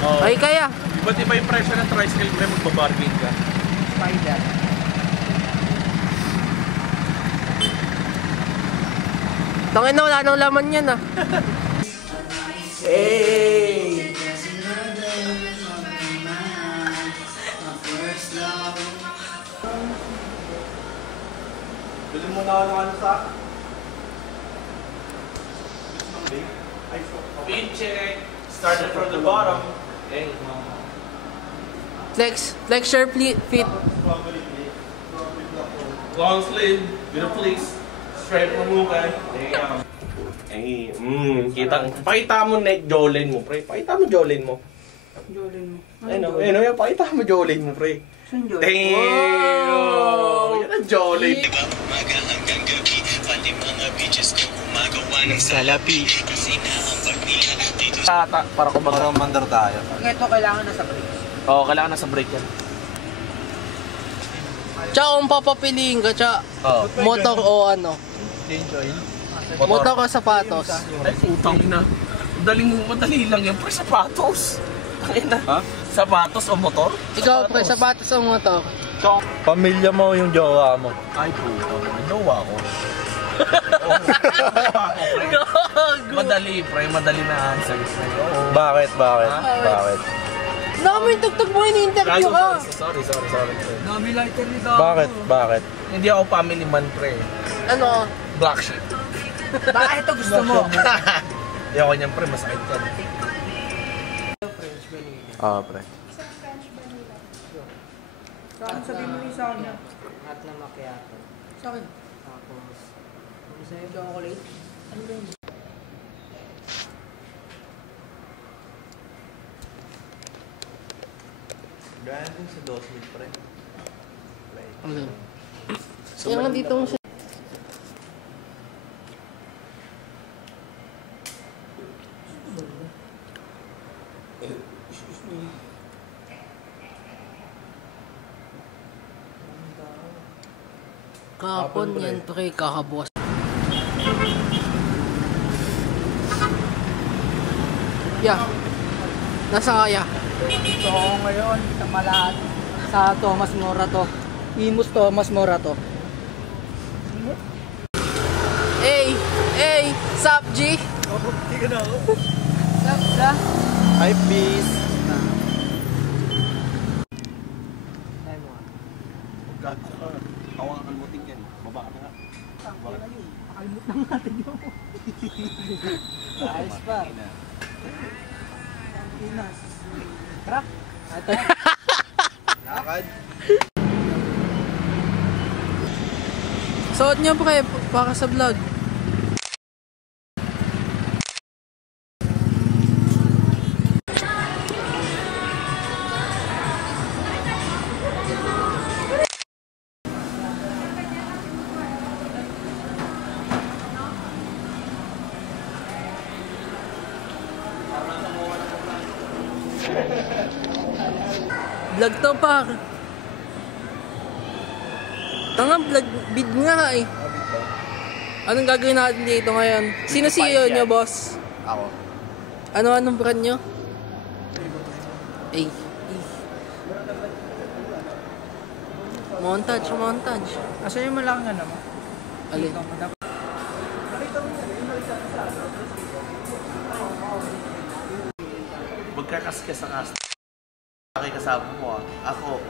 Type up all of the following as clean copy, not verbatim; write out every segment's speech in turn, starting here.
Oh. Ay, kaya. Iba't iba yung presyo ng tricycle pre, magbabargain ka. Spider. Tangin na, wala nang laman yan ah. Hey! Bili mo na ako ng ano sa... Beat check. Started from the bottom. Hey. Flex your feet. Long sleeve, with a fleece. Straight from mukha. Damn. Ay, pakita mo na Jolene mo, pre. Pakita mo Jolene mo. Jolene mo. Ayun, pakita mo Jolene mo, pre. Saan Jolene? Damn! Yan ang Jolene. Diba, umaga hanggang gabi, pati mga bitches ko gumagawa ng salapi. Kasi naambag nila dito sa... Para mandar tayo. Ito kailangan na sa break. Oo, kailangan nasa break yan. Tsaka kung papapiliin ka, tsaka motor o ano? Motor o sapatos? Ay, putang ina. Madali lang yan, pre, sapatos. Ha? Sapatos o motor? Ikaw, pre, sapatos o motor? Pamilya mo yung jowa mo. Ay, putang ina. Jowa ko. Madali, pre. Madali na answer. Bakit? Dami, tugtog mo, ini-interview ka. Sorry. Dami lighter nito. Bakit? Hindi ako family man, pre. Ano? Black sheep. Baka ito gusto mo. Ayoko niyan, pre. Masakit yan. Oo, pre. Saan sabihin mo rin sa kanya? Lahat na macchiato. Sa akin? Tapos, isa yung chocolate. Ano ba yun? Gaya din sa 2,000, pre. Ano? Kaya nga dito mo siya. Kahapon yan, pre, kakabukas. Yeah. Nasa kaya? Ito ako ngayon sa Malaat. Sa Tomas Morato. Imus Tomas Morato. Hey! Sup, G? Hindi ka na ako. Sup, sa? Hi, peace. Ay mo. Gago ka. Hawakan mo din yan. Baba ka na nga. Nakalimut lang natin yun. Ayos pa. Inas. Crack. Ito. Lakad. Suot niyo pre, para sa vlog. Vlog to par. Tanga, vlog vid nga eh. Anong gagawin natin dito ngayon? Sino CEO nyo, boss? Ako. Anong brand nyo? Ay. Montage. Asa yung malaki nga naman? Alin? Magkakaskas ang as. Aking kasama mo ah. Ako.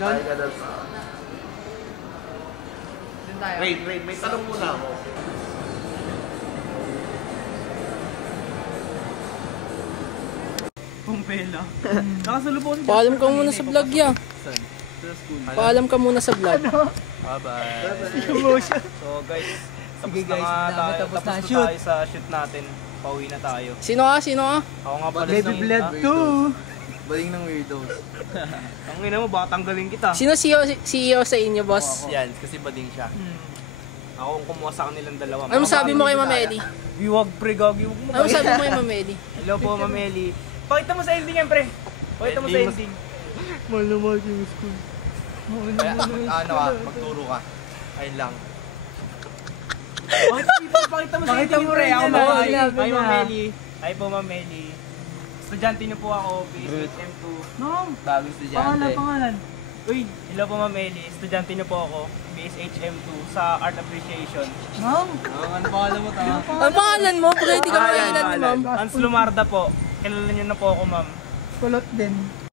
Doon? Wait. May tanong muna ako. Pumpela. Nakasalubong si Paalam ka muna sa vlog ya. Paalam ka muna sa vlog. Bye-bye. Emotion. So guys, Sige guys, tapos na tapos shoot. tayo sa shoot natin. Pauwi na tayo. Sino ka? Ako nga pala Baby blood too. Baling ng weirdos. Ang ina mo, baka tanggalin kita. Sino CEO sa inyo, boss? Yan, kasi bading siya. Ako ang kumuha sa kanilang dalawa. Ano sabi mo kay Ma'am Ellie? Biwag pre, gagi. Huwag mo Ano sabi mo kay Ma'am Ellie? Hello po, Ma'am Ellie. Pakita mo sa ending yan, pre. Pakita mo sa ending. Mahal na mahal yung school. Kaya, magturo ka. Ayun lang. Pakita mo sa Pakita mo pre. rin Ako yan, ba? sinabi Hi, niya. Ma'am Meli. Hi po, Ma'am Meli. Estudyante niyo po ako, BSHM2. Ma'am, Bagong estudyante. pangalan. Uy, hello po Ma'am Meli. Estudyante niyo po ako, BSHM2 sa Art Appreciation. Ma'am, Ano pangalan mo tama? Ang pangalan mo, pag hindi ka makilan ni ma'am. Hans Lumarda po. Kilala niyo na po ako, Ma'am. Kulot din.